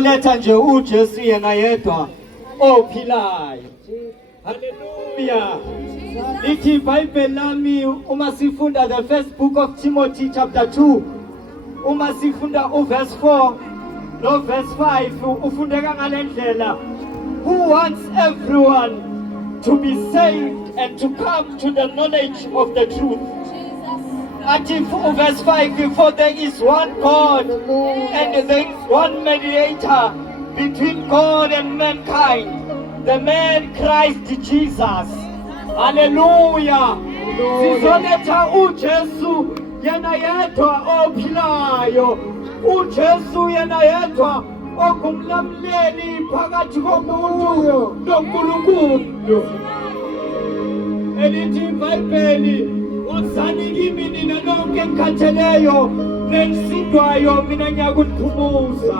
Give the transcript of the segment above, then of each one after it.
letha nje uJesu yena yedwa ophilayo. Hallelujah. Lithi iBhayibheli lami uma sifunda the first book of Timothy chapter 2, uma sifunda uverse 4 no verse 5 ufundeka ngalendlela, who wants everyone to be saved and to come to the knowledge of the truth. Athi verse 5, for there is one God and there is one mediator between God and mankind, the man Christ Jesus. Hallelujah. Sizoletha uJesu yena yedwa ophilayo, uJesu yena yedwa ongumlamleli phakathi komuntu noNkulunkulu. Elithi iBhayibheli, wozani kimi nina nonke enkhatheleyo nensindwayo, mina ngiyakuniphumuza.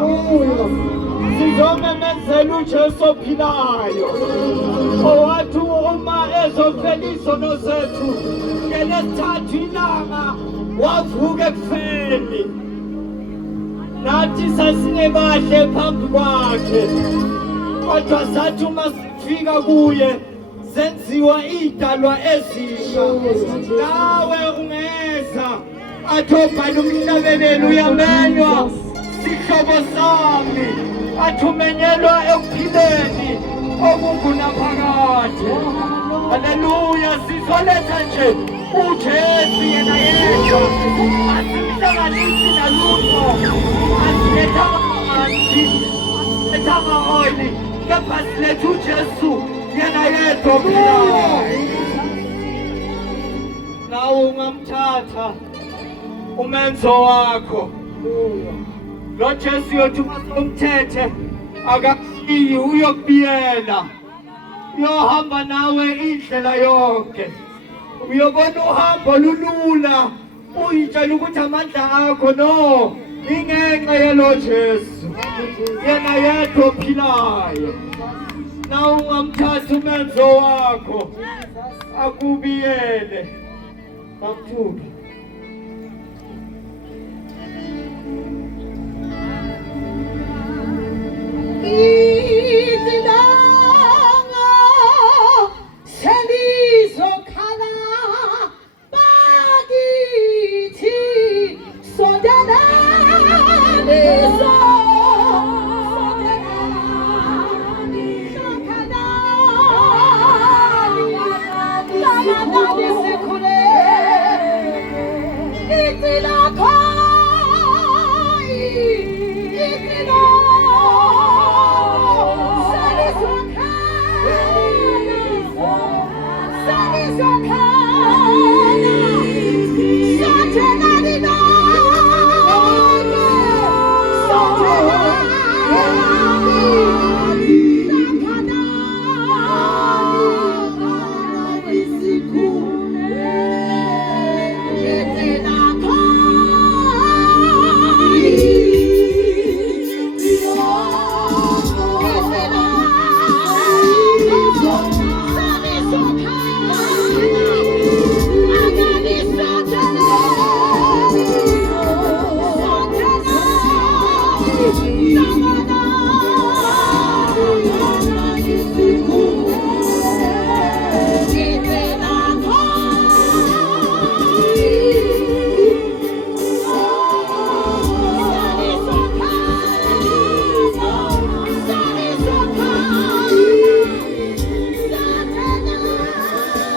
Sizomemezela uJesu ophilayo, owathi uma ezofela izono zethu ngelesithathu ilanga wavuka ekufeni. Nathi sasingebahle phambi kwakhe, kodwa sathi uma sifika kuye zenziwa idalwa ezisha. Nawe ungeza athobhala umhlabeleli uyamenywa sihlobo sami, athumenyelwa ekuphileni okungunaphakade. Haleluya. Sizoletha nje uJesu yena yedwa, asimhlanganisi nalutho, asilethanga amanzi, asilethanga oili, kepha siletha uJesu yena yedwa ophilayo. Nawe ungamthatha umenzo wakho lo Jesu yethu, masomthethe akakusiyi, uyokubiyela, uyohamba nawe indlela yonke, uyobona uhambo lulula, uyitshela ukuthi amandla akho no, ingenxa yelo Jesu yena yedwa ophilayo. Na ungamthatha umenzo wakho akubiyele, makthubi.